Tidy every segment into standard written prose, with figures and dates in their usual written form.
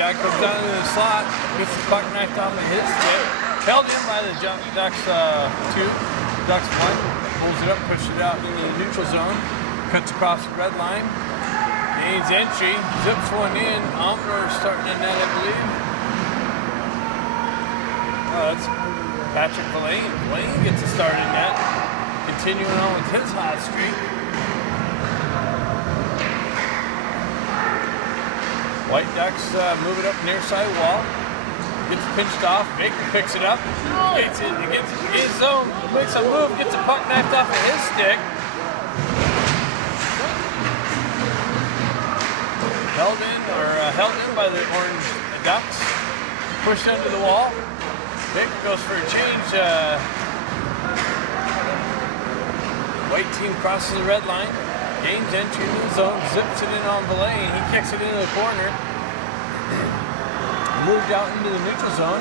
Jack comes down into the slot, gets the puck knifed off of his stick, held in by the Ducks 2, Ducks 1, pulls it up, pushes it out into the neutral zone, cuts across the red line, gains entry, zips one in. Amador starting in net, I believe. That's Patrick Verlaine. Verlaine gets a start in net, continuing on with his hot streak. White Ducks move it up near side wall. Gets pinched off. Baker picks it up. Gets it. Gets his zone. Makes a move. Gets a puck knifed off of his stick. Held in by the Orange Ducks. Pushed under the wall. Baker goes for a change. White team crosses the red line. Gains entry into the zone, zips it in on Verlaine. He kicks it into the corner. Moved out into the neutral zone.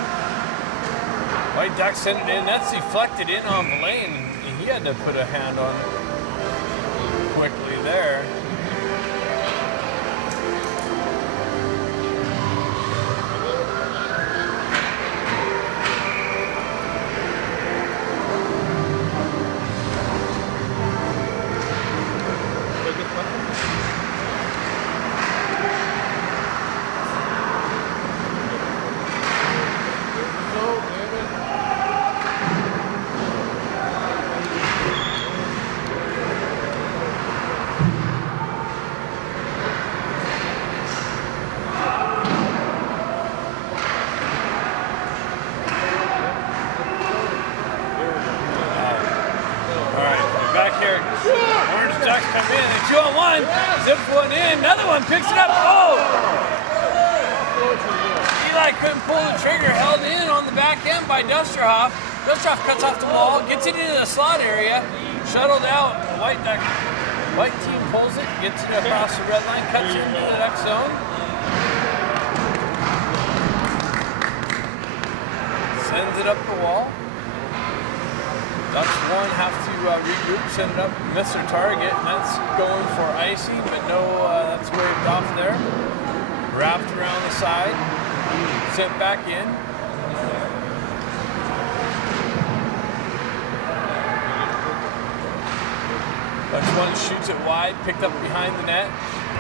White Ducks sent it in. That's deflected in on Verlaine. He had to put a hand on it quickly there. Orange Ducks come in, and 2-on-1, zip one in, another one picks it up, oh! Eli couldn't pull the trigger, held in on the back end by Dusterhoff. Dusterhoff cuts off the wall, gets it into the slot area, shuttled out, White team pulls it, gets it across the red line, cuts it into the Duck zone. Sends it up the wall. Ducks 1 have to regroup, send it up, miss their target, and that's going for Icy, but no, that's waved off there. Wrapped around the side, sent back in. Ducks 1 shoots it wide, picked up behind the net,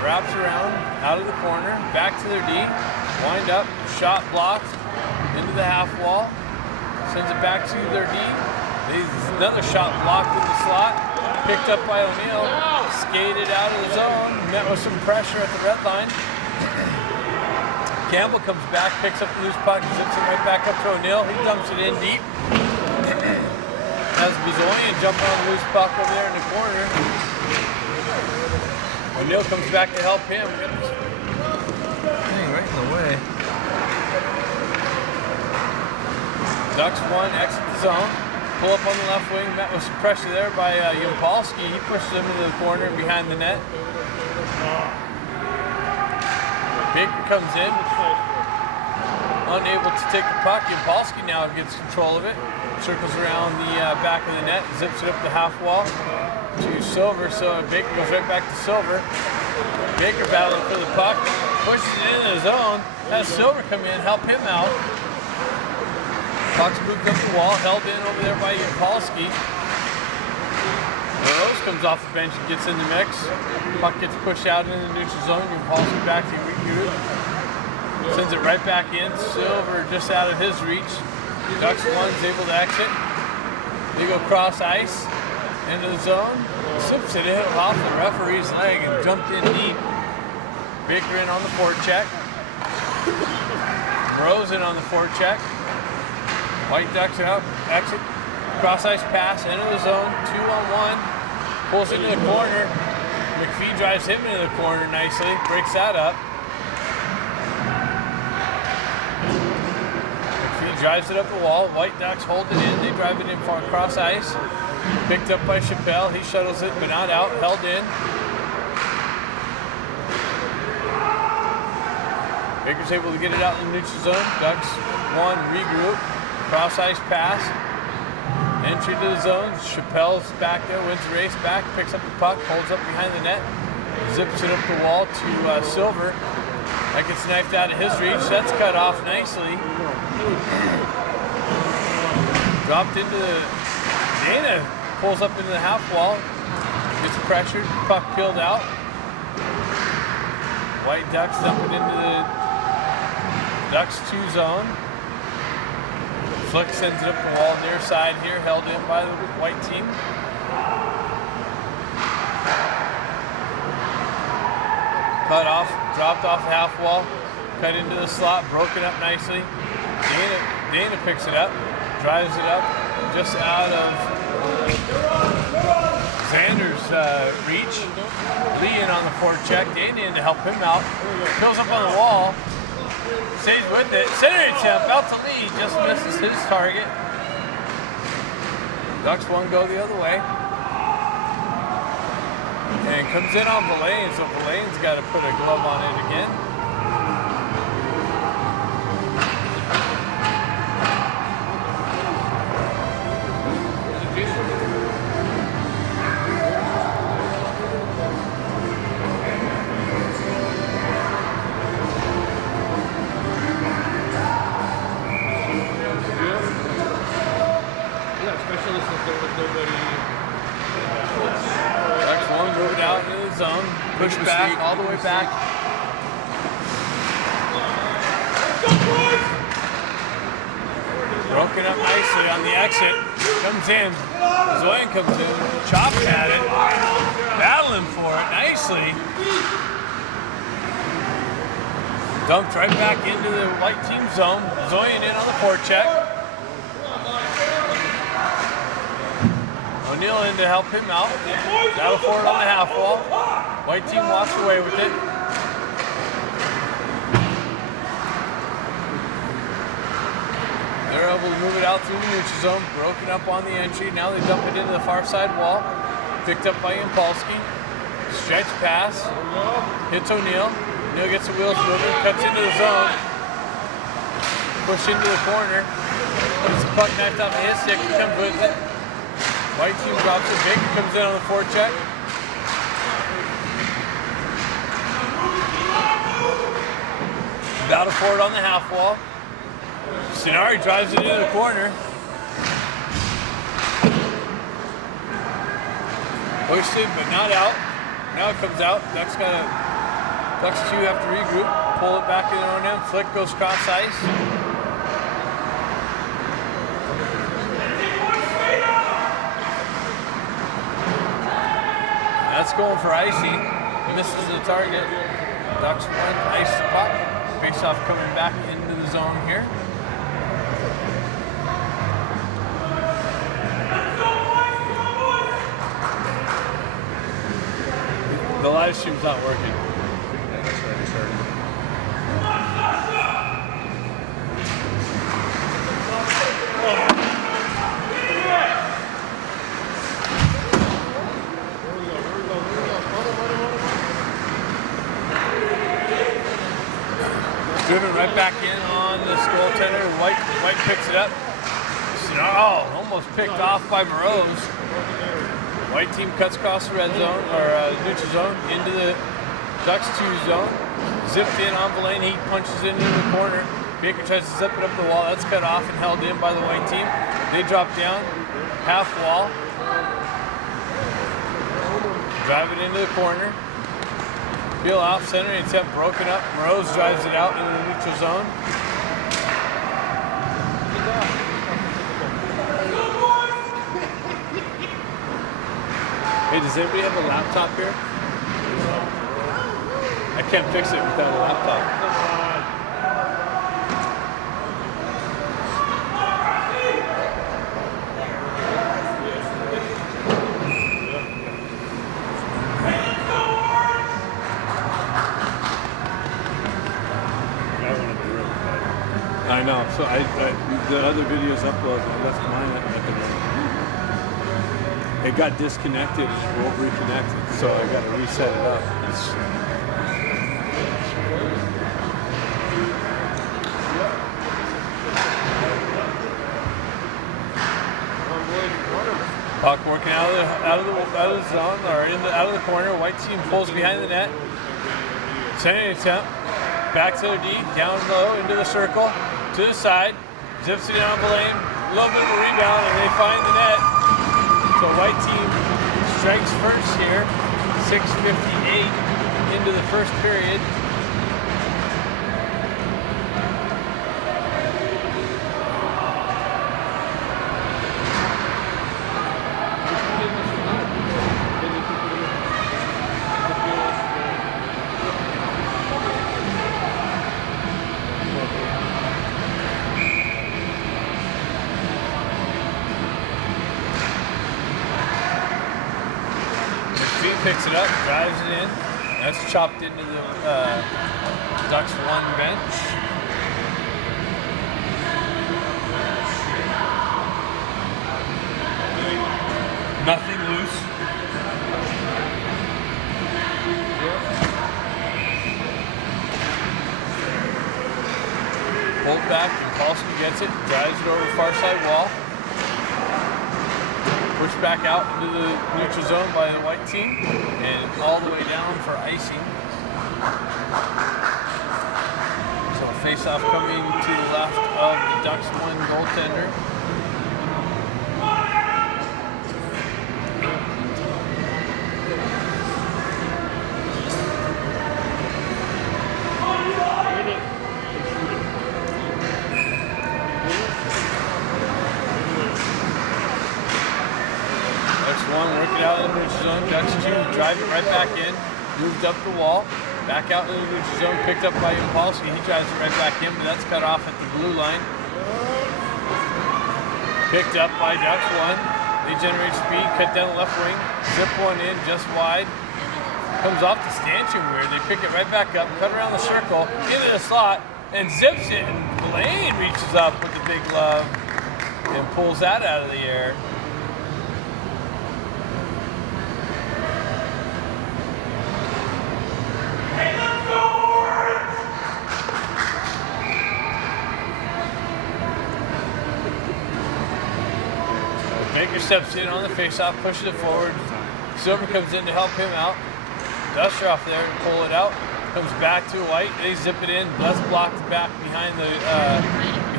wraps around, out of the corner, back to their D, wind up, shot blocked, into the half wall, sends it back to their D. Another shot blocked in the slot, picked up by O'Neill, skated out of the zone, met with some pressure at the red line. Campbell comes back, picks up the loose puck, zips it right back up to O'Neill. He dumps it in deep. Has Bezoyan jump on the loose puck over there in the corner. O'Neill comes back to help him. Dang, right in the way. Ducks 1 exit the zone. Pull up on the left wing, met with some pressure there by Yampolsky. He pushes him into the corner behind the net. Baker comes in, unable to take the puck. Yampolsky now gets control of it, circles around the back of the net, zips it up the half wall to Silver. So Baker goes right back to Silver. Baker battling for the puck, pushes it into the zone, has Silver come in, help him out. Puck's moved up the wall, held in over there by Yampolsky. Rose comes off the bench and gets in the mix. Puck gets pushed out into the neutral zone. Yampolsky back to regroup. Sends it right back in. Silver just out of his reach. Ducks 1's able to exit. They go cross ice into the zone. Sips it in off the referee's leg and jumped in deep. Baker in on the forecheck. Rose in on the forecheck. White Ducks out, exit, cross ice pass, into the zone, 2-on-1, pulls into the corner. McPhee drives him into the corner nicely, breaks that up. McPhee drives it up the wall, White Ducks hold it in, they drive it in far cross ice. Picked up by Chappelle, he shuttles it, but not out, held in. Baker's able to get it out in the neutral zone, Ducks 1 regroup. Cross ice pass, entry to the zone. Chappelle's back there, wins the race back, picks up the puck, holds up behind the net, zips it up the wall to Silver. That gets knifed out of his reach. That's cut off nicely. Dropped into the... Dana pulls up into the half wall. Gets pressured. Puck peeled out. White Ducks dumping into the Ducks 2 zone. Flick sends it up the wall near side here, held in by the white team. Cut off, dropped off the half wall, cut into the slot, broken up nicely. Dana picks it up, drives it up, just out of Xander's reach. Lee in on the forecheck. Dana in to help him out. Goes up on the wall. Stays with it. Center attempt out to Lee. Just misses his target. Ducks one go the other way. And comes in on Villain, so Villain's got to put a glove on it again. Moved out into the zone, pushed back, all the way back. Broken up nicely on the exit. Comes in. Zoyan comes in, chopped at it, battling for it nicely. Dumped right back into the white team zone. Zoyan in on the forecheck. O'Neill in to help him out. Battle for it on the half wall. White team walks away with it. They're able to move it out through the neutral zone. Broken up on the entry. Now they dump it into the far side wall. Picked up by Impulski. Stretch pass. Hits O'Neill. O'Neill gets the wheels moving. Cuts into the zone. Push into the corner. Gets the puck knifed off of his stick. He comes with it. White team drops it. Baker comes in on the forecheck. Battle for it on the half wall. Sinari drives it into the corner. Hoisted, but not out. Now it comes out. Ducks 2 have to regroup. Pull it back in on them. Flick goes cross ice. That's going for Icy. Misses the target. Ducks one, ice the puck. Face-off coming back into the zone here. The live stream's not working. Driven right back in on this goaltender. White picks it up. Oh, almost picked off by Morose. White team cuts across the red zone, or neutral zone, into the Ducks 2 zone. Zipped in on Villain. He punches into the corner. Baker tries to zip it up the wall. That's cut off and held in by the white team. They drop down, half wall. Drive it into the corner. Peel off, center attempt broken up. Morose drives it out into the neutral zone. Hey, does anybody have a laptop here? I can't fix it without a laptop. I know, so the other videos uploaded, I left mine at the it got disconnected and it won't reconnect it, so I got to reset it up. Puck working out of the zone or out of the corner. White team pulls behind the net. Sending attempt. Back to their D, down low, into the circle, to the side. Zips it down the lane, a little bit of a rebound, and they find the net. So white team strikes first here, 6:58 into the first period. Picks it up, drives it in. That's chopped into the Ducks 1 bench. Nothing loose. Pulled back, and Paulson gets it, drives it over the far side wall. Pushed back out into the neutral zone by the white team, and all the way down for icing. So face-off coming to the left of the Ducks 1 goaltender. Work it out in the neutral zone. Ducks 2 drive it right back in. Moved up the wall. Back out in the neutral zone. Picked up by Impulski. He drives it right back in, but that's cut off at the blue line. Picked up by Ducks 1. They generate speed. Cut down the left wing. Zip one in just wide. Comes off the stanchion weird. They pick it right back up. Cut around the circle. Into the slot. And zips it. And Blaine reaches up with the big glove. And pulls that out of the air. Baker steps in on the faceoff, pushes it forward. Silver comes in to help him out. Dustrov there to pull it out. Comes back to White. They zip it in. Bless blocks back behind the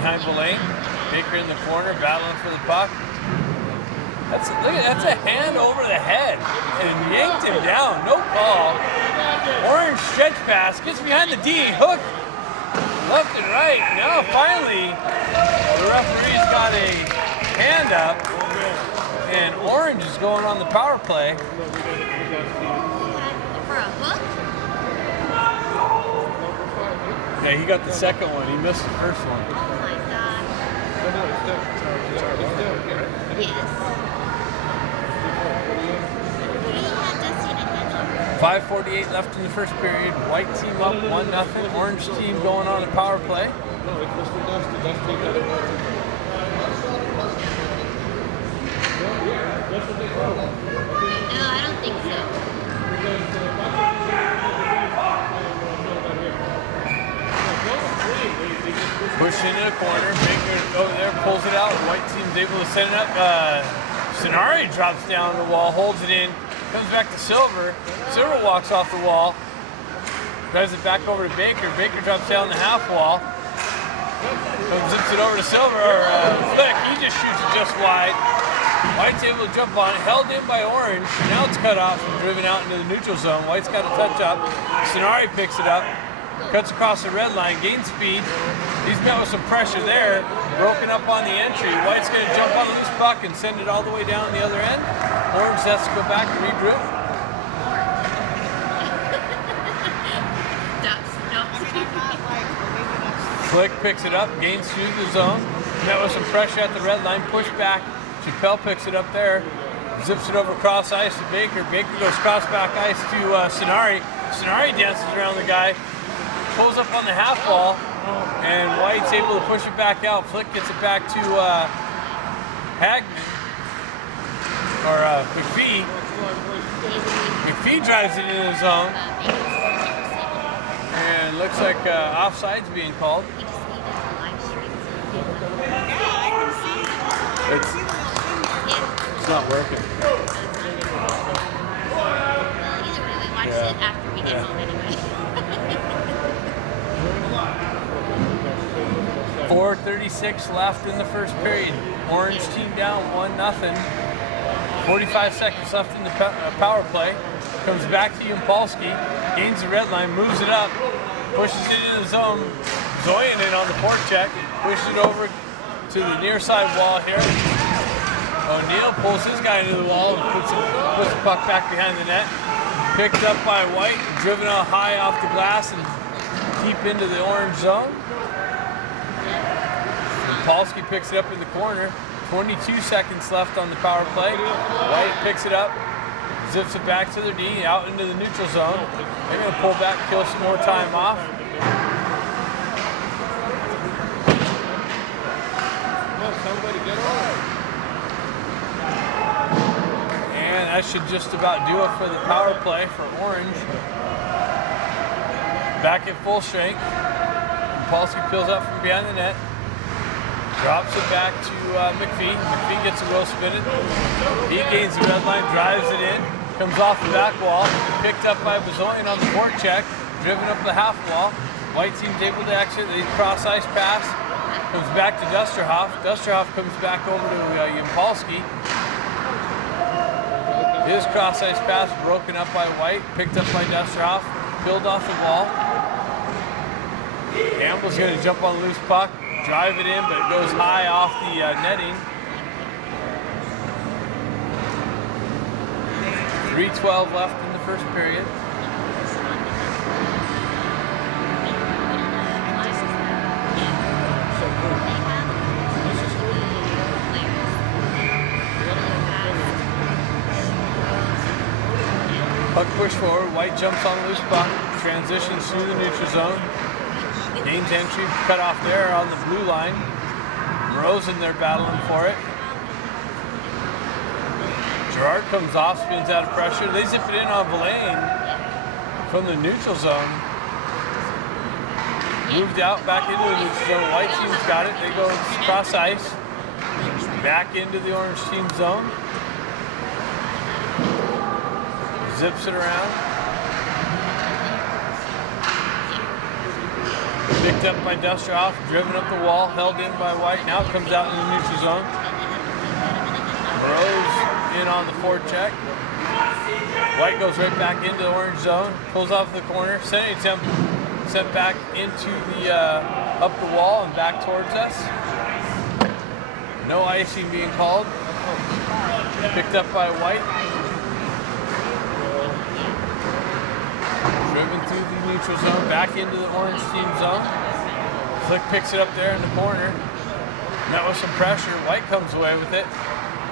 behind Villain. Baker in the corner, battling for the puck. That's a hand over the head and yanked him down. No call. Orange stretch pass gets behind the D. Hook left and right. Now finally, the referee's got a hand up. And Orange is going on the power play. For a hook? Yeah, he got the second one. He missed the first one. Oh my gosh. Yes. He had Dusty in a headlock. 5:48 left in the first period. White team up 1-0. Orange team going on a power play. No, I don't think so. Push into the corner. Baker over there pulls it out. White team's able to send it up. Sonari drops down the wall, holds it in, comes back to Silver. Silver walks off the wall, drives it back over to Baker. Baker drops down the half wall. Zips it over to Silver, or Flick. He just shoots it just wide. White's able to jump on it, held in by Orange. Now it's cut off and driven out into the neutral zone. White's got a touch up. Sonari picks it up, cuts across the red line, gains speed. He's met with some pressure there, broken up on the entry. White's going to jump on the loose puck and send it all the way down the other end. Orange has to go back and regroup. Flick picks it up, gains through the zone. Met with some pressure at the red line, push back. Chappelle picks it up there, zips it over cross ice to Baker. Baker goes cross back ice to Sonari. Sonari dances around the guy, pulls up on the half wall, and White's able to push it back out. Flick gets it back to Hagman, or McPhee. McPhee drives it into the zone, and looks like offside's being called. It's not working. Well, either way, we watched it after we get home anyway. 4:36 left in the first period. Orange team down 1-0. 45 seconds left in the power play. Comes back to Yampolsky. Gains the red line, moves it up, pushes it in the zone. Zoyan in on the forecheck. Pushes it over to the near side wall here. O'Neill pulls his guy into the wall and puts the puck back behind the net. Picked up by White, driven out high off the glass and deep into the orange zone. Polsky picks it up in the corner. 22 seconds left on the power play. White picks it up, zips it back to their D, out into the neutral zone. They're going to pull back, kill some more time off. And that should just about do it for the power play for Orange. Back at full strength. Polsky peels up from behind the net. Drops it back to McPhee. McPhee gets a wheel spinning. He gains the red line, drives it in. Comes off the back wall. Picked up by Bezoyan on the forecheck. Driven up the half wall. White team's able to exit. They cross ice pass. Comes back to Dusterhoff. Dusterhoff comes back over to Yampolsky. His cross ice pass broken up by White. Picked up by Dusterhoff. Peeled off the wall. Campbell's going to jump on the loose puck. Drive it in, but it goes high off the netting. 3:12 left in the first period. Puck push forward. White jumps on the loose puck. Transitions through the neutral zone. Gains entry, cut off there on the blue line. Rosen there battling for it. Gerard comes off, spins out of pressure. They zip it in on Villain from the neutral zone. Moved out, back into the neutral zone. White team's got it. They go cross ice. Back into the orange team zone. Zips it around. Picked up by Dusterhoff, driven up the wall, held in by White. Now it comes out in the neutral zone. Burrows in on the forecheck. White goes right back into the orange zone, pulls off the corner. Sending attempt sent back into the up the wall and back towards us. No icing being called. Picked up by White. Driven through the neutral zone, back into the orange team zone. Flick picks it up there in the corner. Met with some pressure. White comes away with it.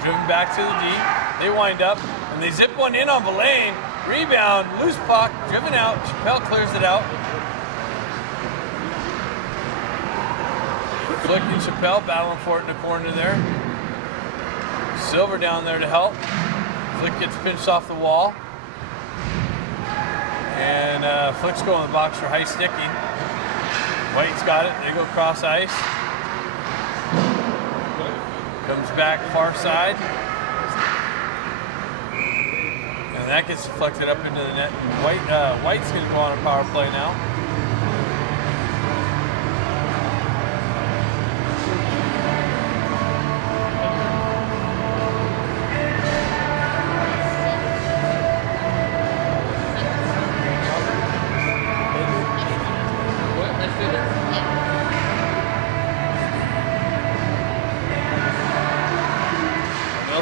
Driven back to the D. They wind up, and they zip one in on Villain. Rebound, loose puck, driven out. Chappelle clears it out. Flick and Chappelle battling for it in the corner there. Silver down there to help. Flick gets pinched off the wall. And Flick's going in the box for high sticking. White's got it. They go cross ice. Comes back far side. And that gets deflected up into the net. White's going to go on a power play now.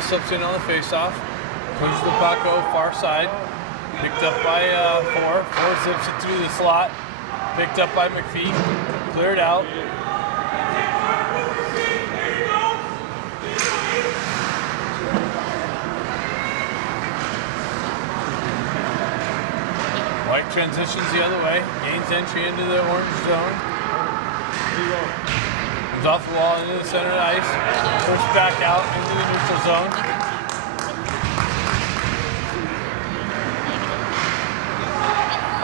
Slips in on the face-off, pushes the puck out far side, picked up by Four zips it through the slot, picked up by McPhee, cleared out. White transitions the other way, gains entry into the orange zone. Comes off the wall into the center of the ice, pushed back out into the neutral zone.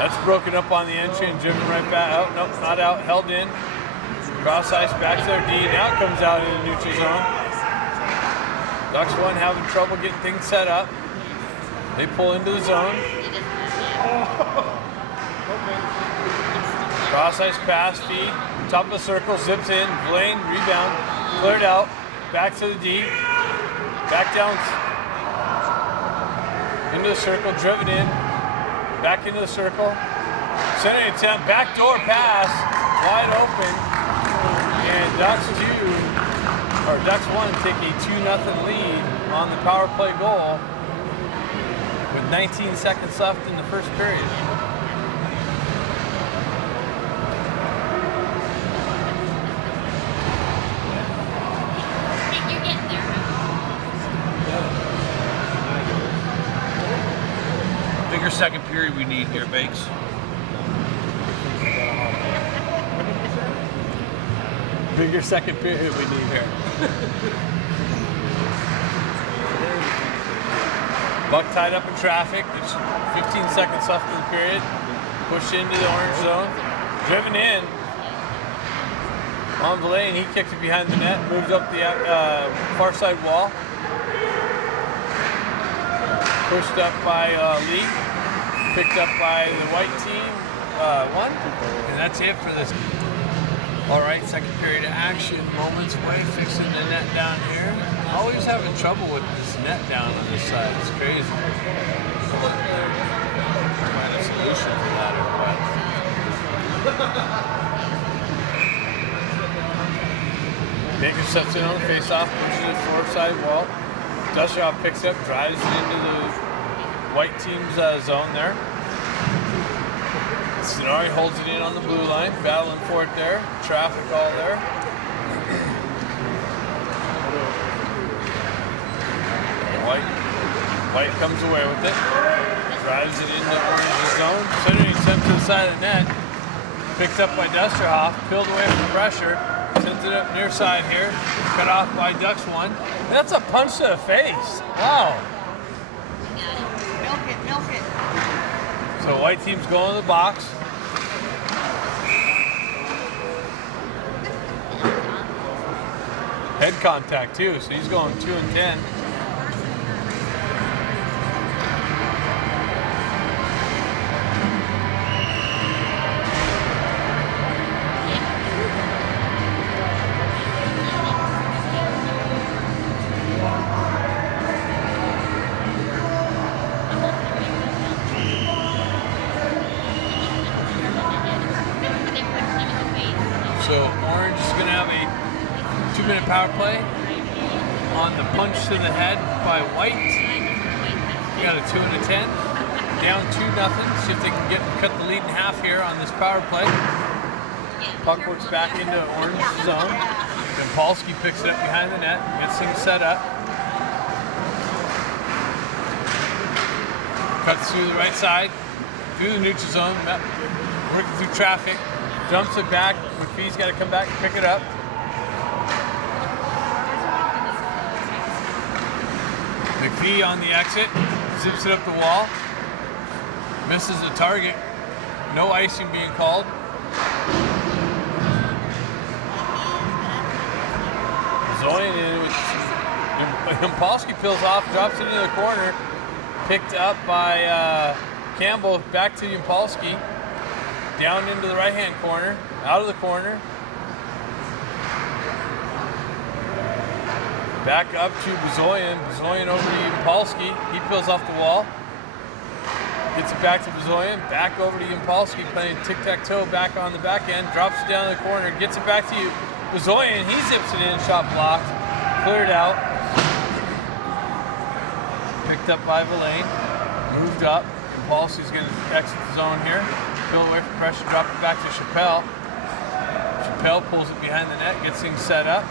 That's broken up on the entry and driven right back out. Nope, not out, held in. Cross ice back to their D, now it comes out in the neutral zone. Ducks one having trouble getting things set up. They pull into the zone. Cross ice pass, Fee. Top of the circle, zips in. Blaine, rebound. Cleared out. Back to the D. Back down. Into the circle, driven in. Back into the circle. Center attempt, backdoor pass. Wide open. And Ducks 1 take a 2-0 lead on the power play goal with 19 seconds left in the first period. You're getting there. Bigger second period we need here, Bakes. Bigger second period we need here. Buck tied up in traffic. There's 15 seconds left in the period. Pushed into the orange zone. Driven in. On Blaine, he kicked it behind the net. Moved up the far side wall. Pushed up by Lee. Picked up by the white team. 1. And that's it for this. All right, second period action. Moments away, fixing the net down here. Always having trouble with this net down on this side. It's crazy. Find a solution for that or what? Baker sets it on the face-off, pushes it forward side wall. Dustroff picks up, drives it into the white team's zone there. Sonari holds it in on the blue line, battling for it there. Traffic all there. White comes away with it. Drives it into orange zone. Centering attempt to the side of the net. Picked up by Dusterhoff. Peeled away from pressure. Sends it up near side here. Cut off by Ducks 1. That's a punch to the face. Wow. Milk it. So white team's going to the box. Head contact too, so he's going 2 and 10. So Orange is going to have a 2-minute power play on the punch to the head by White. We got a 2 and a 10. Down 2-0. See if they can cut the lead in half here on this power play. Puck works back into Orange zone. Then Polsky picks it up behind the net, gets things set up. Cuts through the right side, through the neutral zone, working through traffic. Dumps it back. McPhee's got to come back and pick it up. McPhee on the exit. Zips it up the wall. Misses the target. No icing being called. Zoyan Yampolsky peels off, drops it into the corner. Picked up by Campbell. Back to Yampolsky. Down into the right-hand corner, out of the corner. Back up to Bazoyan. Bazoyan over to Yampolsky. He peels off the wall. Gets it back to Bazoyan. Back over to Yampolsky, playing tic-tac-toe back on the back end. Drops it down the corner. Gets it back to Bazoyan. He zips it in. Shot blocked. Cleared out. Picked up by Villain. Moved up. Yampolsky's going to exit the zone here. Peel away from pressure, drop it back to Chappelle. Chappelle pulls it behind the net, gets things set up.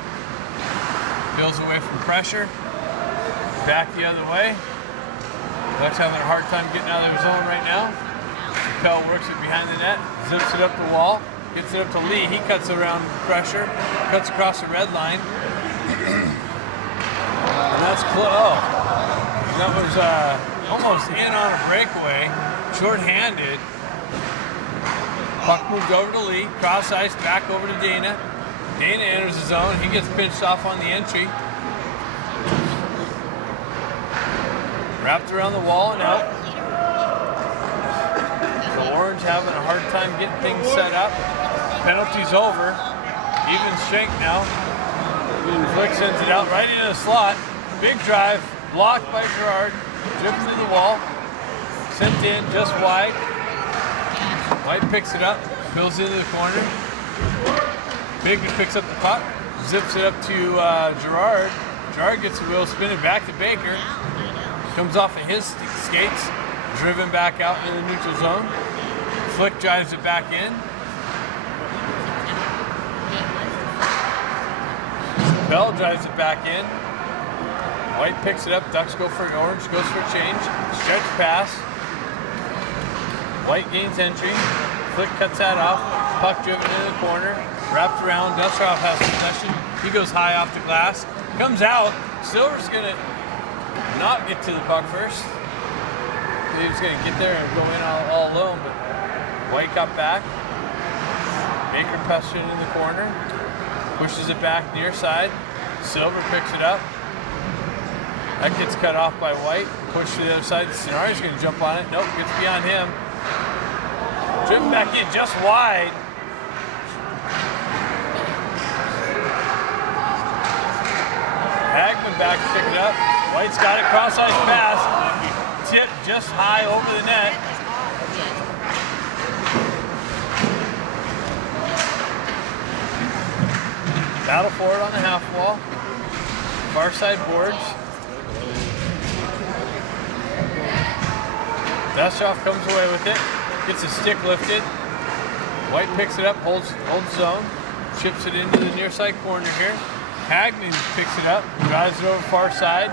Peels away from pressure. Back the other way. Ducks having a hard time getting out of their zone right now. Chappelle works it behind the net, zips it up the wall, gets it up to Lee. He cuts around pressure, cuts across the red line. And that's close. That was almost in on a breakaway, short-handed. Puck moved over to Lee, cross ice, back over to Dana. Dana enters the zone, he gets pinched off on the entry. Wrapped around the wall and out. So Orange Orange having a hard time getting things set up. Penalty's over. Even strength now. Flick sends it out right into the slot. Big drive, blocked by Gerard. Driven to the wall. Sent in just wide. White picks it up, fills into the corner. Baker picks up the puck, zips it up to Gerard. Gerard gets the wheel spinning back to Baker. Comes off of his skates, driven back out into the neutral zone. Flick drives it back in. Bell drives it back in. White picks it up, Ducks go for an Orange, goes for a change. Stretch pass. White gains entry. Flick cuts that off. Puck driven into the corner. Wrapped around. Dustroff has possession. He goes high off the glass. Comes out. Silver's going to not get to the puck first. He was going to get there and go in all alone, but White got back. Baker pushed it in the corner. Pushes it back near side. Silver picks it up. That gets cut off by White. Pushed to the other side. Scenario's going to jump on it. Nope, gets beyond him. Driven back in just wide. Hagman back to pick it up. White's got it, cross-ice pass. Tip just high over the net. Battle for it on the half wall. Far side boards. Dustroff comes away with it. Gets his stick lifted. White picks it up, holds zone, chips it into the near side corner here. Hagman picks it up, drives it over far side.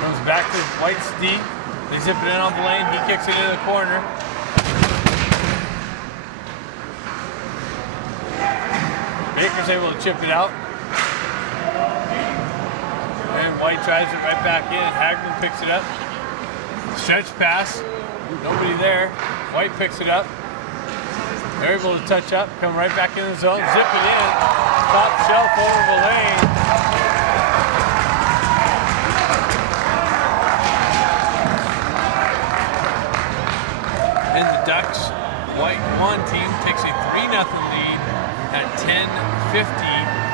Comes back to White's D. They zip it in on the lane. He kicks it into the corner. Baker's able to chip it out. And White drives it right back in. Hagman picks it up. Stretch pass. Nobody there. White picks it up. They're able to touch up. Come right back in the zone. Zip it in. Top shelf over the lane. And the Ducks, White 1 team takes a 3-0 lead at 10:50.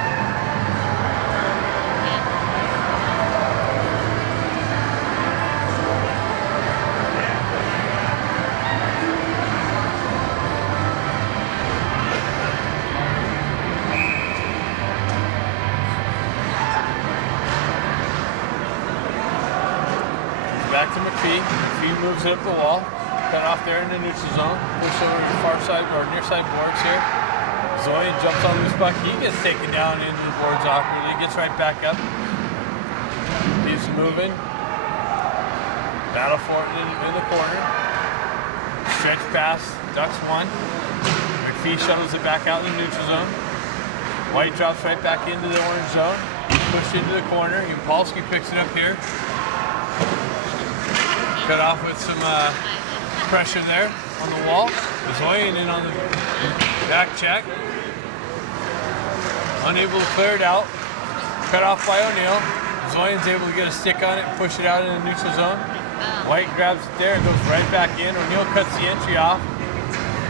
Back to McPhee. McPhee moves it up the wall. Cut off there in the neutral zone. Push over to the far side or near side boards here. Zoe jumps on this puck. He gets taken down into the boards awkwardly. Gets right back up. Keeps moving. Battle for it in the corner. Stretch pass. Ducks 1. McPhee shuttles it back out in the neutral zone. White drops right back into the orange zone. Pushed into the corner. Upalski picks it up here. Cut off with some pressure there on the wall. Zoyan in on the back check. Unable to clear it out. Cut off by O'Neill. Zoyan's able to get a stick on it and push it out in the neutral zone. White grabs it there and goes right back in. O'Neill cuts the entry off.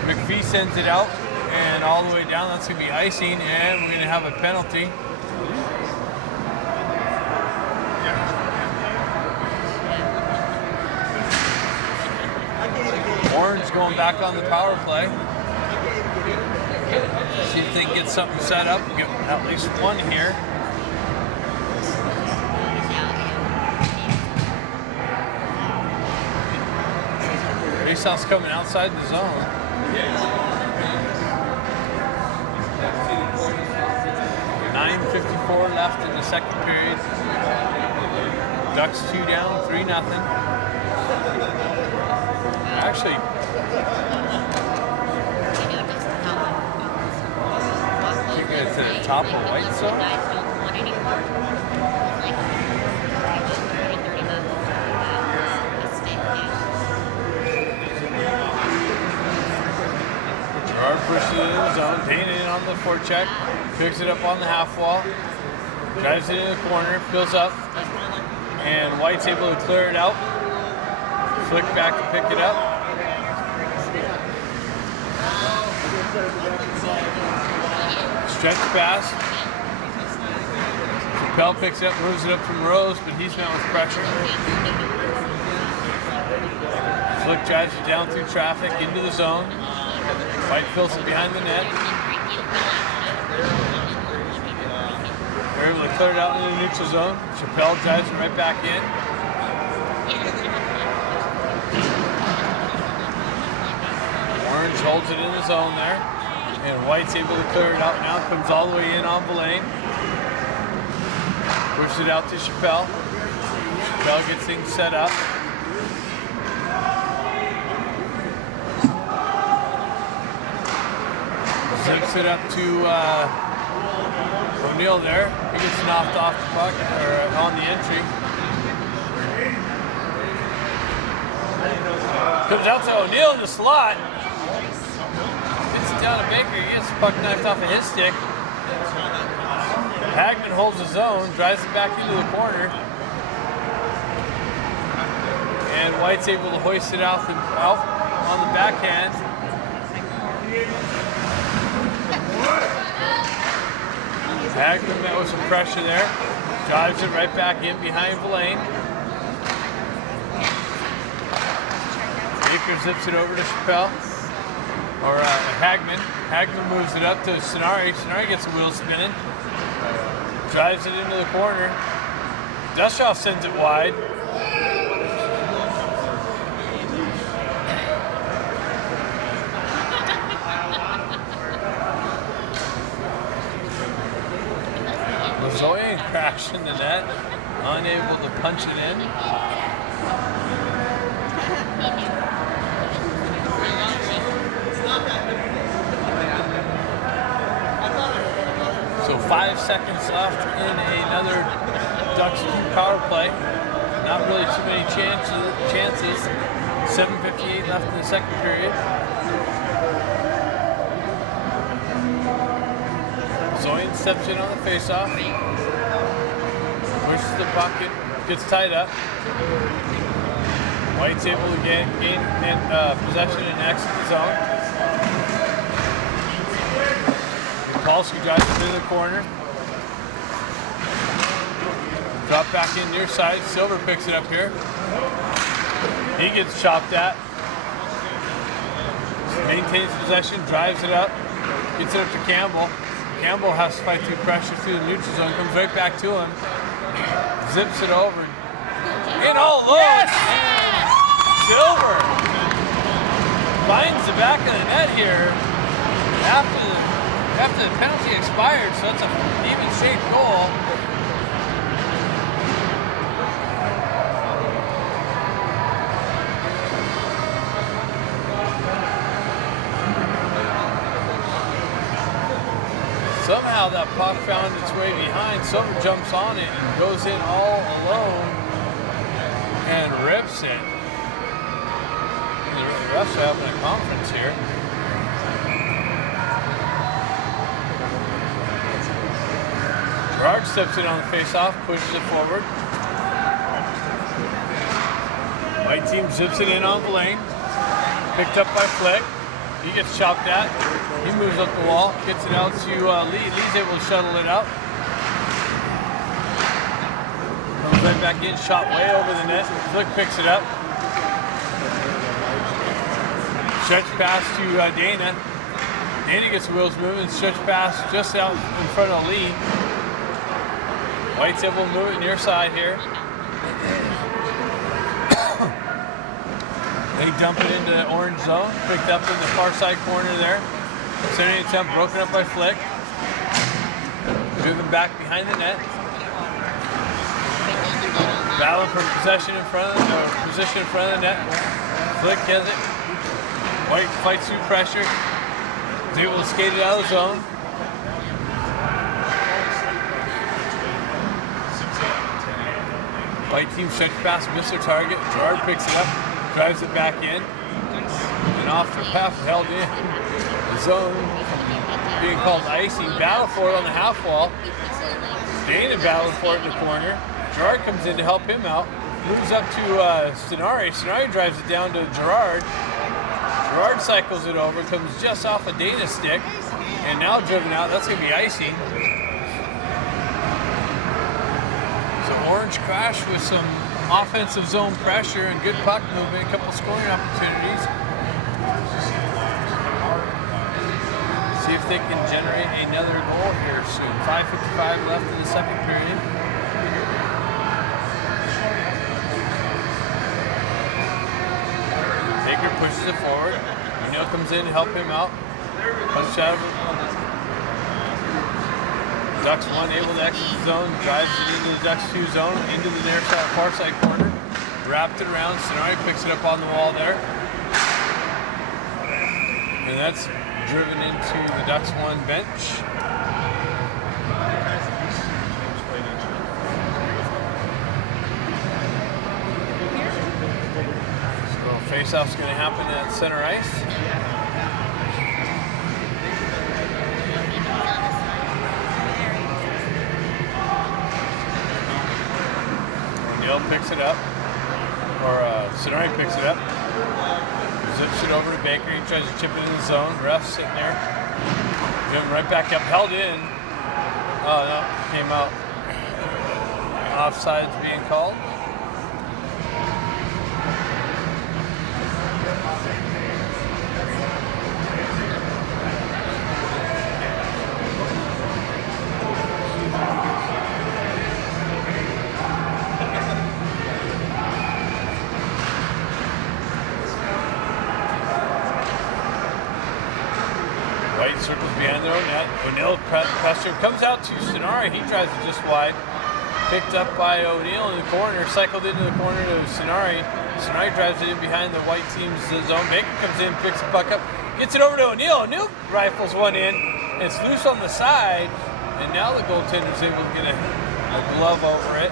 McPhee sends it out and all the way down. That's going to be icing, and we're going to have a penalty. Orange going back on the power play. See if they can get something set up. Get at least one here. Faceoff's coming outside the zone. .9:54 left in the second period. Ducks 2 down, 3-0. Actually, you get to the top of White zone. Gerard pushes it in the zone, Dana in on the forecheck, picks it up on the half wall. Drives it in the corner, fills up, and White's able to clear it out. Flick back to pick it up. Stretch pass. Chappelle picks it up, moves it up from Rose, but he's met with pressure. Flick drives it down through traffic into the zone. White fills it behind the net. They're able to clear it out into the neutral zone. Chappelle drives it right back in. Orange holds it in the zone there. And White's able to clear it out now. Comes all the way in on Villain. Pushes it out to Chappelle. Chappelle gets things set up. Zips it up to O'Neill there. He gets knocked off the puck, or on the entry. Comes out to O'Neill in the slot. Gets it down to Baker. He gets the puck knifed off of his stick. Hagman holds his own, drives it back into the corner. And White's able to hoist it out on the backhand. Hagman met with some pressure there. Drives it right back in behind Villain. Baker zips it over to Chappelle. Or Hagman. Hagman moves it up to Sonari. Sonari gets the wheels spinning. Drives it into the corner. Dushoff sends it wide. Zoe crashed in the net, unable to punch it in. So 5 seconds left in another Ducks 2 power play. Not really too many chances. 7:58 left in the second period. Zoyan steps in on the faceoff. Pushes the bucket, gets tied up. White's able to gain possession and exit the zone. Polsky drives it to the corner. Drop back in near side. Silver picks it up here. He gets chopped at. Maintains possession, drives it up. Gets it up to Campbell. Campbell has to fight through pressure through the neutral zone. Comes right back to him. Zips it over. In all low. Yes! Silver finds the back of the net here after the penalty expired, so it's an even shaped goal. Somehow that puck found its way behind. Silver jumps on it and goes in all alone and rips it. The refs are having a conference here. Gerard steps in on the face-off, pushes it forward. White team zips it in on the lane. Picked up by Flick. He gets chopped at. He moves up the wall, gets it out to Lee. Lee's able to shuttle it out. Comes right back in, shot way over the net. Flick picks it up. Stretch pass to Dana. Dana gets the wheels moving. Stretch pass just out in front of Lee. White's able to move it near side here. They dump it into the orange zone. Picked up in the far side corner there. Centering attempt broken up by Flick. Driven back behind the net. Battle for possession in front of position in front of the net. Flick has it. White fights through pressure. Is able to skate it out of the zone. White team stretch pass, missed their target. Gerard picks it up, drives it back in, and off the path held in. The zone being called icing. Battle for it on the half wall. Dana Zoyan battling for it in the corner. Gerard comes in to help him out. Moves up to Stenari. Stenari drives it down to Gerard. Gerard cycles it over, comes just off a Dana stick, and now driven out. That's going to be icing. So Orange Crash with some offensive zone pressure and good puck movement, a couple scoring opportunities. See if they can generate another goal here soon. 5:55 left in the second period. Baker pushes it forward. O'Neill comes in to help him out. Punch out of it. Ducks 1 able to exit the zone, drives it into the Ducks 2 zone, into the near side, far side corner. Wrapped it around. Stenari picks it up on the wall there. And that's driven into the Ducks 1 bench. So face-off's going to happen at center ice. O'Neill picks it up, or Stenari picks it up. Zips it over to Baker. He tries to chip it in the zone. Ref's sitting there. Driven right back up. Held in. Oh, no. Came out. Offside's being called. White circles behind their own net. O'Neill pressure comes out to Stenari. He drives it just wide. Picked up by O'Neill in the corner. Cycled into the corner to Stenari. Stenari drives it in behind the white team's zone. Baker comes in, picks the puck up, gets it over to O'Neill. O'Neill rifles one in. It's loose on the side. And now the goaltender's able to get a glove over it.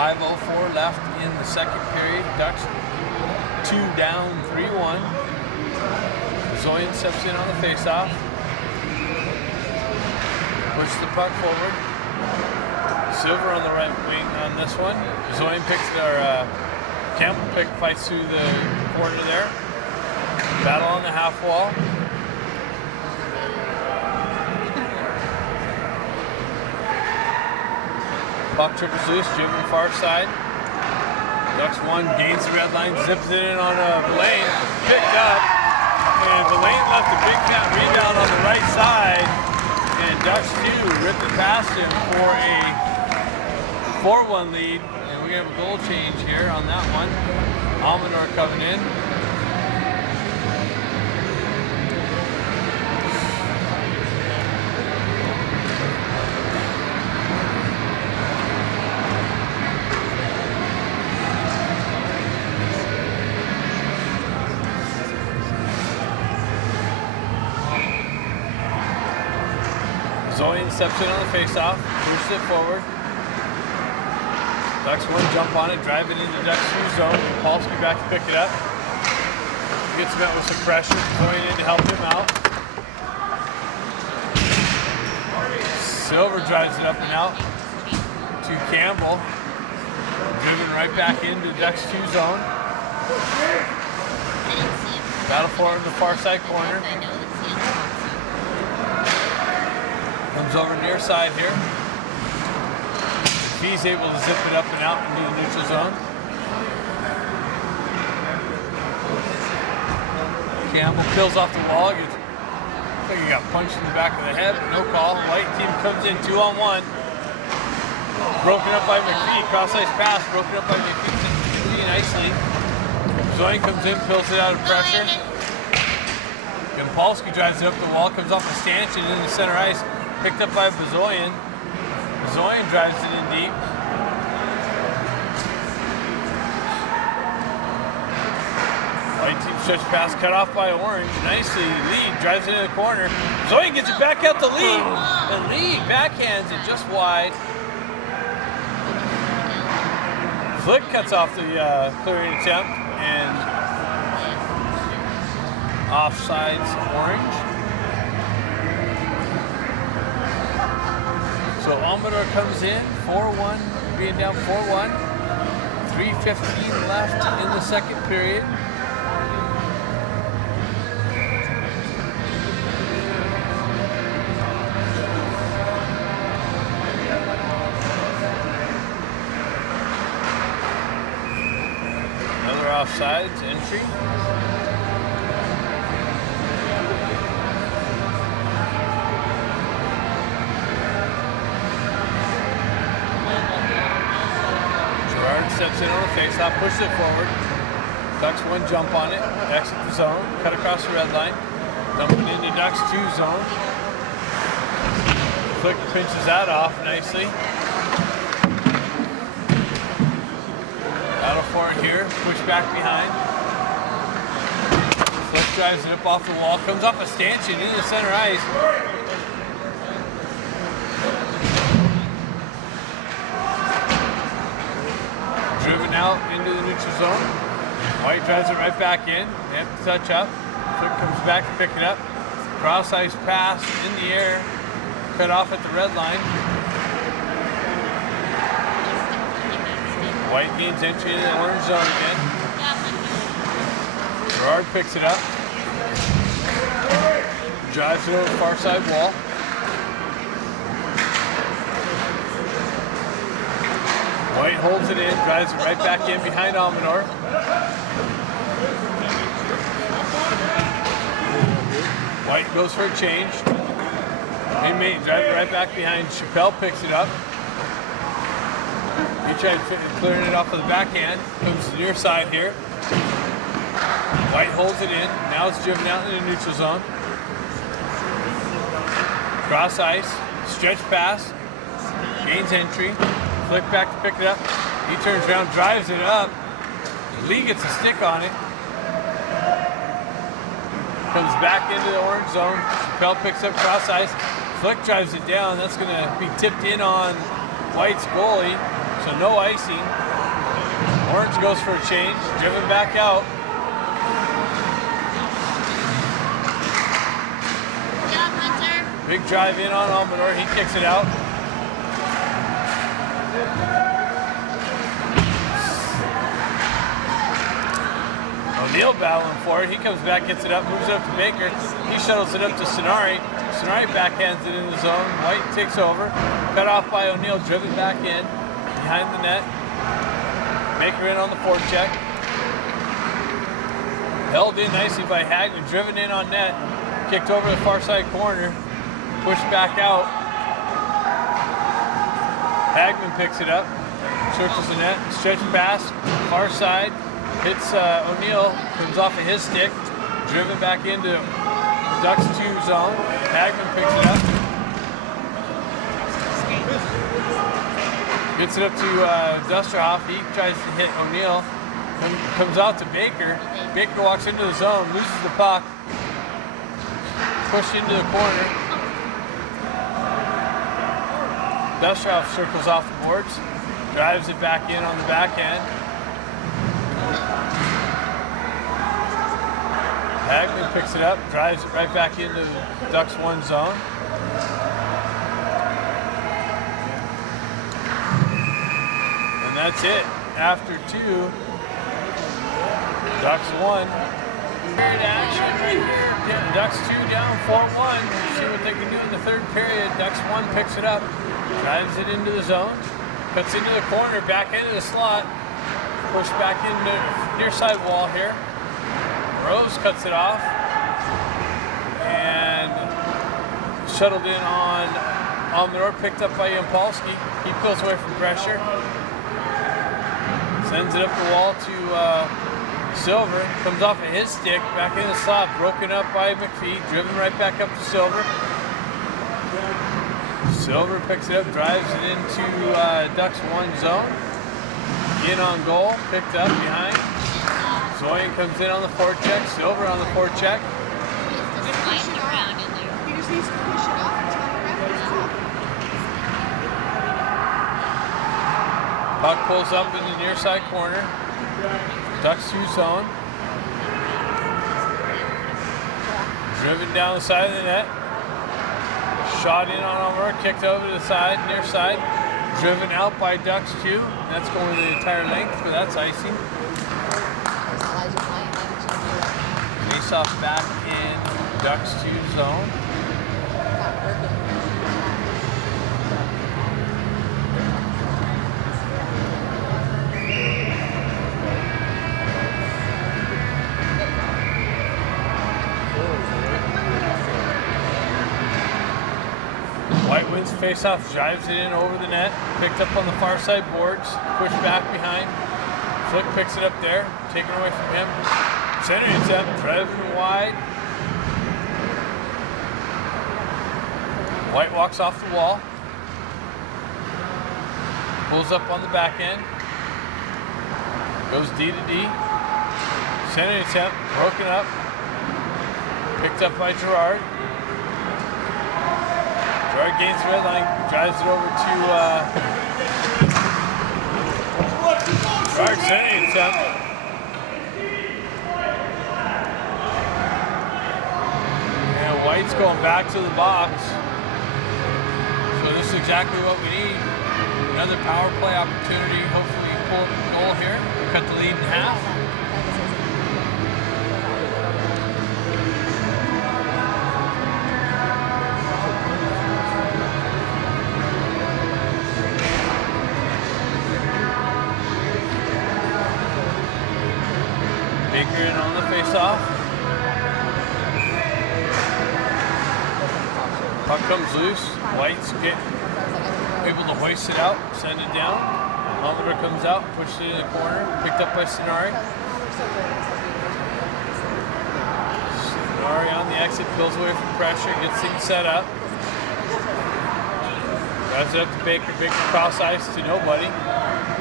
.504 left in the second period. Ducks 2 down, 3-1. Zoyan steps in on the faceoff. Push the puck forward. Silver on the right wing on this one. Zoyan picks their Campbell fights through the corner there. Battle on the half wall. Puck trickles loose, driven far side. Ducks 1 gains the red line, zips it in on Villain. Picked up, and Villain left a big fat rebound on the right side. And Ducks 2 ripped it past him for a 4-1 lead. And we have a goal change here on that one. Almanor coming in. Zoyan steps in on the faceoff, pushes it forward. Ducks 1 jump on it, drive it into Ducks 2 zone. Polsky back to pick it up. Gets met with some pressure. Zoyan in to help him out. Silver drives it up and out to Campbell. Driven right back into Ducks 2 zone. Battle for it in the far side corner. Comes over near side here. He's able to zip it up and out into the neutral zone. Campbell peels off the wall. Gets, I think he got punched in the back of the head. No call. White team comes in 2-on-1. Broken up by McPhee. Cross ice pass. Broken up by McPhee nicely. Zoyan comes in, peels it out of pressure. Polsky drives it up the wall. Comes off the stanchion into center ice. Picked up by Bazoyan. Bazoyan drives it in deep. White team stretch pass cut off by Orange. Nicely, Lee drives it in the corner. Bazoyan gets it back out to Lee. And Lee backhands it just wide. Flick cuts off the clearing attempt and offsides orange. So Amador comes in, 4-1, being down 4-1. 3:15 left in the second period. Another offsides entry. Steps in on the face-off, pushes it forward. Ducks 1 jump on it, exit the zone, cut across the red line, dumping into Ducks 2 zone. Flick pinches that off nicely. Battle for it here, push back behind. Flick drives it up off the wall, comes off a stanchion into the center ice. Driven out into the neutral zone. White drives it right back in. They have to touch up. Flick comes back to pick it up. Cross ice pass in the air. Cut off at the red line. White gains entry into the orange zone again. Gerard picks it up. Drives it over the far side wall. White holds it in, drives it right back in behind Amador. White goes for a change. Inmate drive it right back behind. Chappelle picks it up. He tried clearing it off of the backhand. Comes to the near side here. White holds it in. Now it's driven out in the neutral zone. Cross ice. Stretch pass. Gains entry. Flick back to pick it up. He turns around, drives it up. Lee gets a stick on it. Comes back into the orange zone. Chappelle picks up cross ice. Flick drives it down. That's going to be tipped in on White's goalie. So no icing. Orange goes for a change. Driven back out. Good job, Hunter. Big drive in on Amador. He kicks it out. O'Neill battling for it. He comes back, gets it up, moves it up to Baker. He shuttles it up to Sonari. Sonari backhands it in the zone. White takes over. Cut off by O'Neill, driven back in. Behind the net. Baker in on the forecheck. Held in nicely by Hagman. Driven in on net. Kicked over the far side corner. Pushed back out. Hagman picks it up. Circles the net. Stretch pass. Far side. Hits O'Neill, comes off of his stick, driven back into Ducks 2 zone. Hagman picks it up. Gets it up to Dusterhoff. He tries to hit O'Neill. Comes out to Baker. Baker walks into the zone, loses the puck. Pushed into the corner. Dusterhoff circles off the boards. Drives it back in on the backhand. Hagman picks it up, drives it right back into the Ducks 1 zone. And that's it. After 2, Ducks 1. Period action right here. Ducks 2 down 4-1. See what they can do in the third period. Ducks 1 picks it up, drives it into the zone, cuts into the corner, back into the slot, push back into near side wall here. Rose cuts it off and shuttled in on Amador, picked up by Yampolsky. He pulls away from pressure. Sends it up the wall to Silver. Comes off of his stick, back in the slot, broken up by McPhee, driven right back up to Silver. Silver picks it up, drives it into Ducks 1 zone. In on goal, picked up behind. Zoyan comes in on the forecheck, Silver on the forecheck. Just fighting around in there. He just needs to push it off until the ref is off. Puck pulls up in the near side corner. Ducks to zone. Driven down the side of the net. Shot in on Almora, kicked over to the side, near side. Driven out by Ducks 2. That's going the entire length, but that's icing. Face off back in Ducks 2 zone. White wins face-off, drives it in over the net, picked up on the far side boards, pushed back behind. Flick picks it up there, taken away from him. Center attempt, driving wide. White walks off the wall. Pulls up on the back end. Goes D to D. Center attempt, broken up. Picked up by Gerard. Gerard gains the red line, drives it over to Gerard center attempt. And White's going back to the box. So this is exactly what we need. Another power play opportunity. Hopefully pull up the goal here. Cut the lead in half. Baker in on the face-off. Puck comes loose. White's able to hoist it out, send it down. Amador comes out, pushes it in the corner, picked up by Sonari. Sonari on the exit, pulls away from pressure, gets things set up. Drives it up to Baker. Baker cross ice to nobody.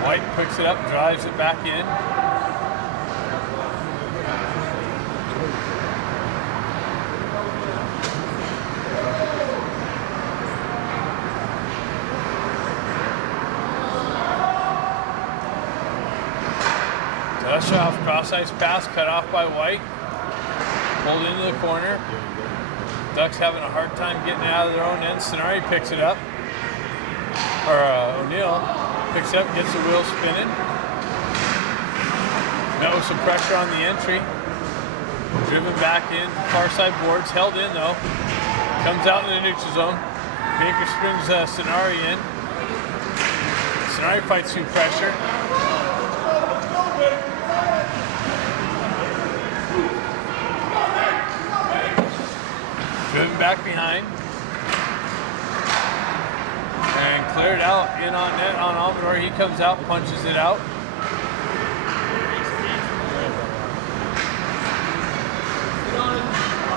White picks it up, drives it back in. Off cross ice pass, cut off by White. Pulled into the corner. Ducks having a hard time getting it out of their own end. Sonari picks it up. O'Neill picks it up, gets the wheel spinning. Met with some pressure on the entry. Driven back in, far side boards, held in though. Comes out in the neutral zone. Baker springs Sonari in. Sonari fights through pressure. Driven back behind. And cleared out in on net on Amador. He comes out, punches it out.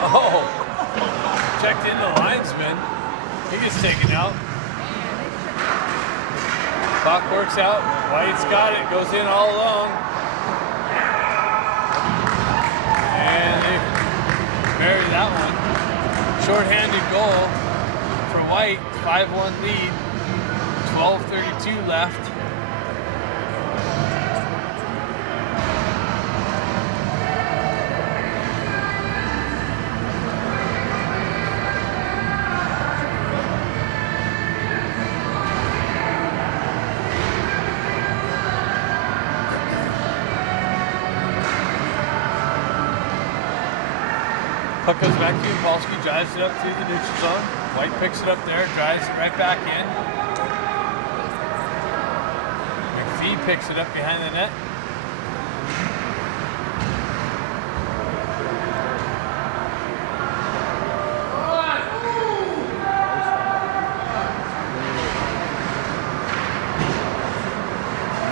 Oh, checked in the linesman. He gets taken out. Clock works out. White's got it, goes in all alone. And they bury that one. Short-handed goal for White, 5-1 lead, 12:32 left. Puck goes back to Polsky, drives it up through the neutral zone. White picks it up there, drives it right back in. McPhee picks it up behind the net.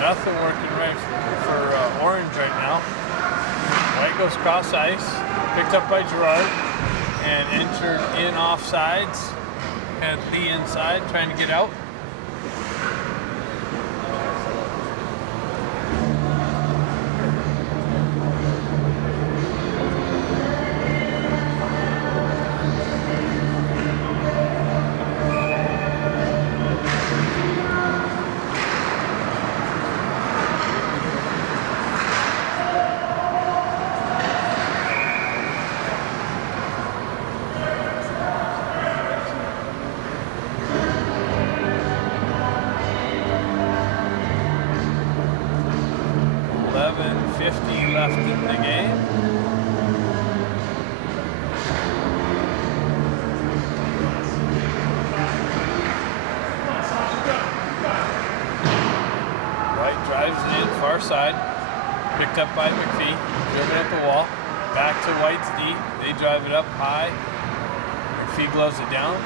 Nothing working right for Orange right now. White goes cross ice. Picked up by Gerard and entered in offsides. Had Lee inside trying to get out. 5:50 left in the game. White drives it in, far side. Picked up by McPhee. Driven up the wall. Back to White's D. They drive it up high. McPhee gloves it down.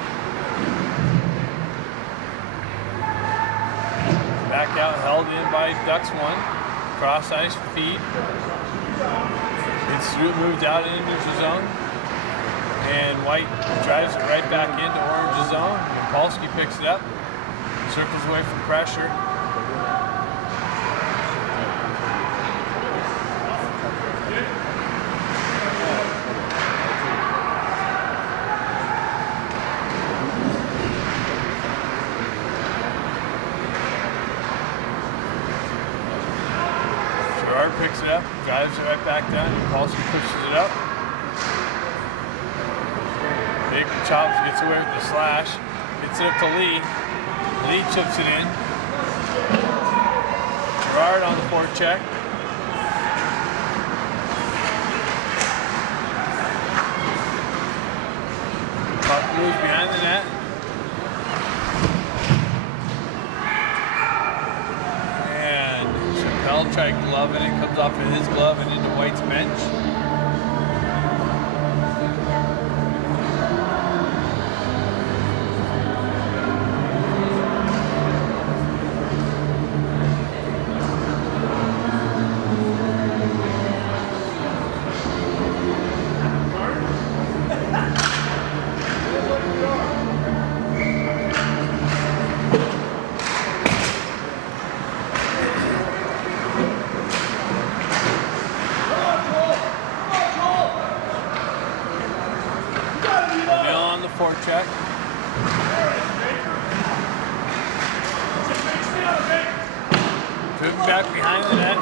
Back out, held in by Ducks 1. Cross ice feed. It's through, moved out into the zone. And White drives it right back into Orange's zone. And Polsky picks it up. Circles away from pressure. Picks it up, drives it right back down, and Polsky pushes it up. Baker chops, gets away with the slash, gets it up to Lee. Lee chips it in. Gerard on the forecheck. Puck moves behind the net. Chappelle tried gloving it, comes off of his glove and into White's bench. Forecheck. Driven back behind the net.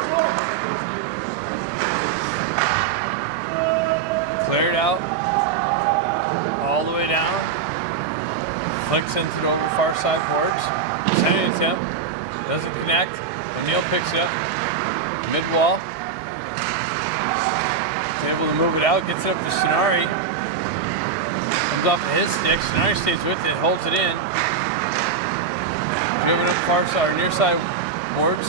Cleared out. All the way down. Flicks into the over far side boards. Sending it to him. Doesn't connect. O'Neill picks it up. Mid wall. Is able to move it out. Gets it up to Sonari. Off of his stick, Sonari stays with it, holds it in. Driven up far side, or near side boards.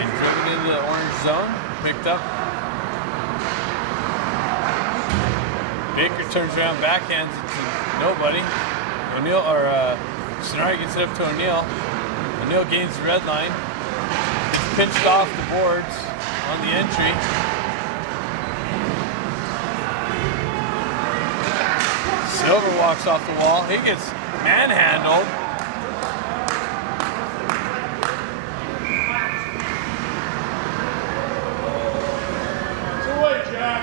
And driven into the orange zone, picked up. Baker turns around, backhands it to nobody. O'Neill, or Sonari gets it up to O'Neill. O'Neill gains the red line. It's pinched off the boards on the entry. Silver walks off the wall. He gets manhandled. It's away, Jack.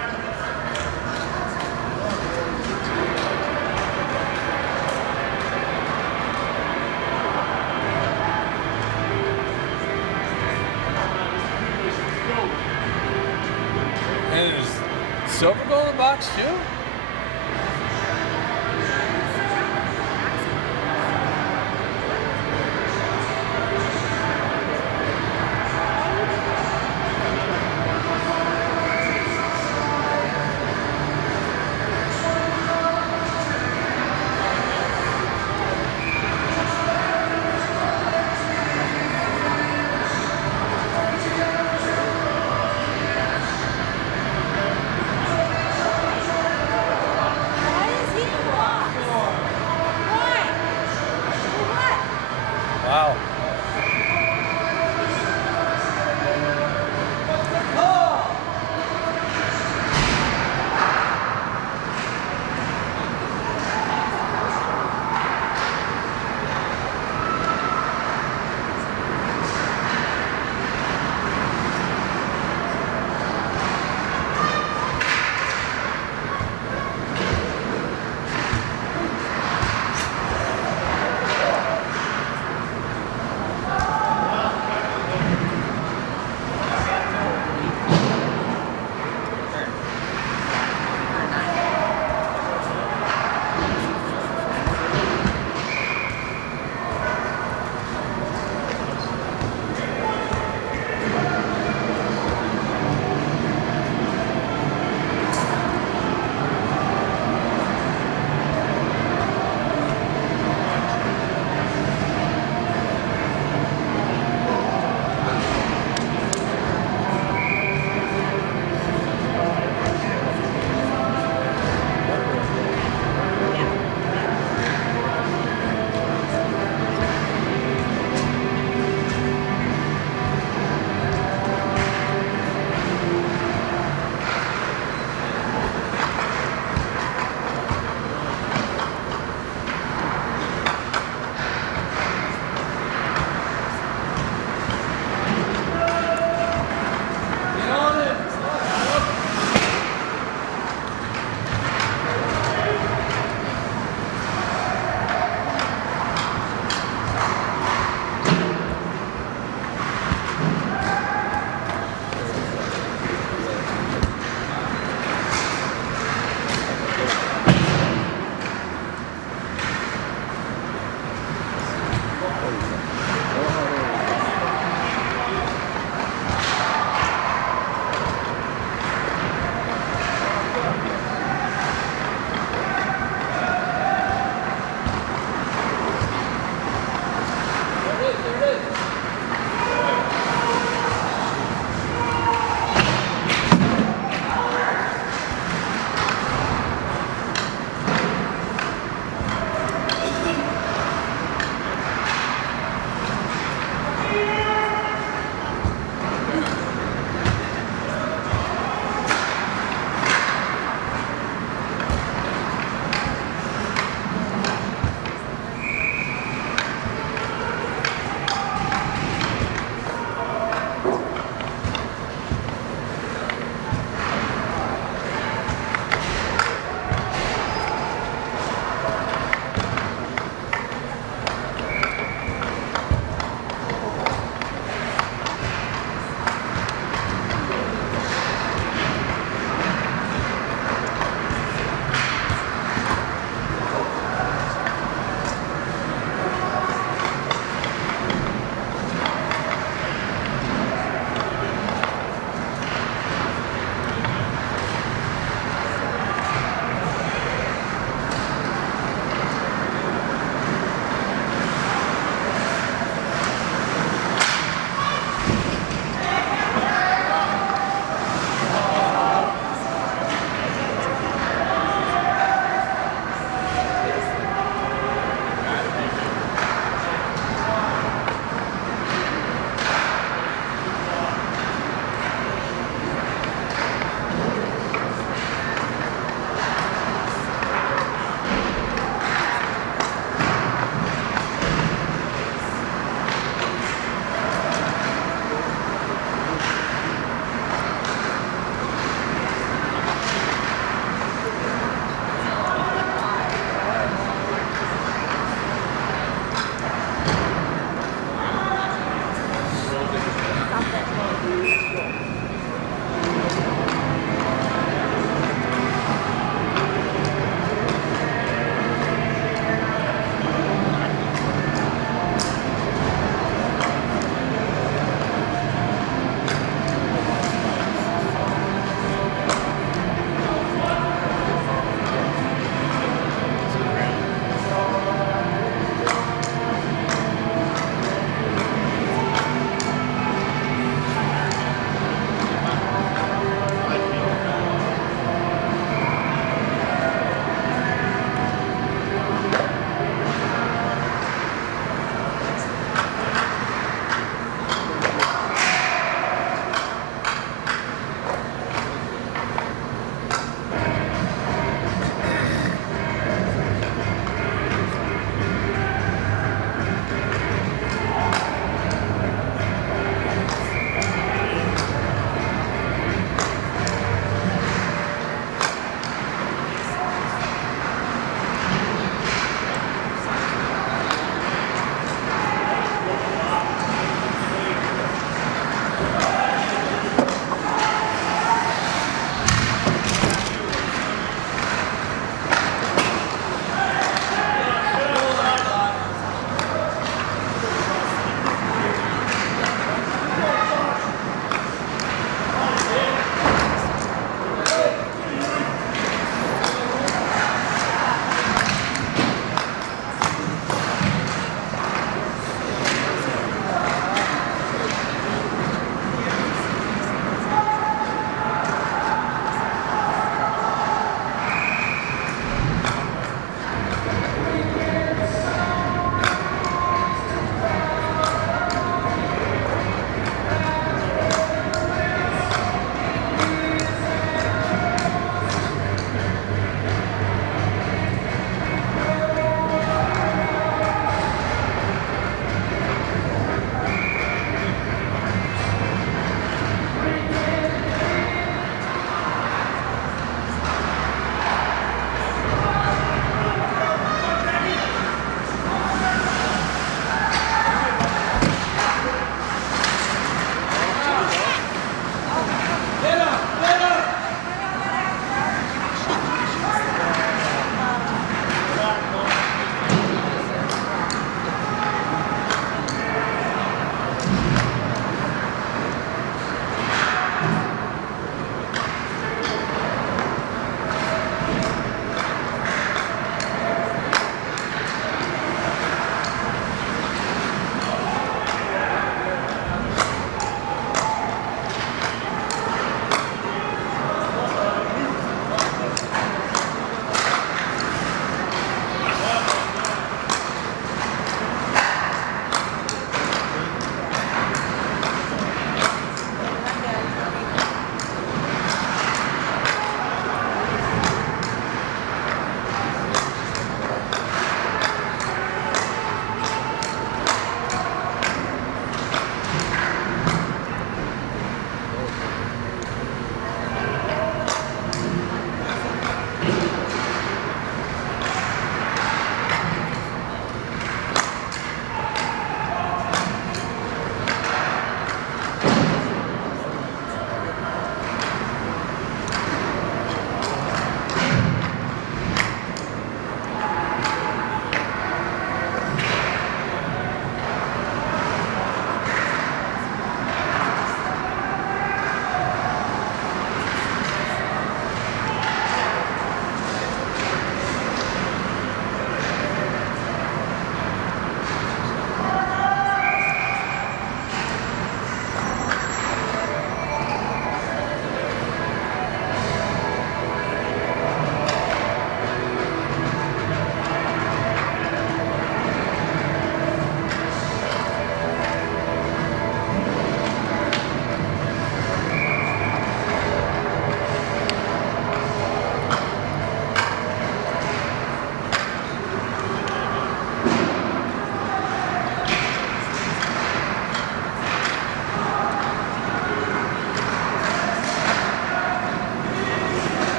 And there's Silver goal in the box too?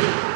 Thank you.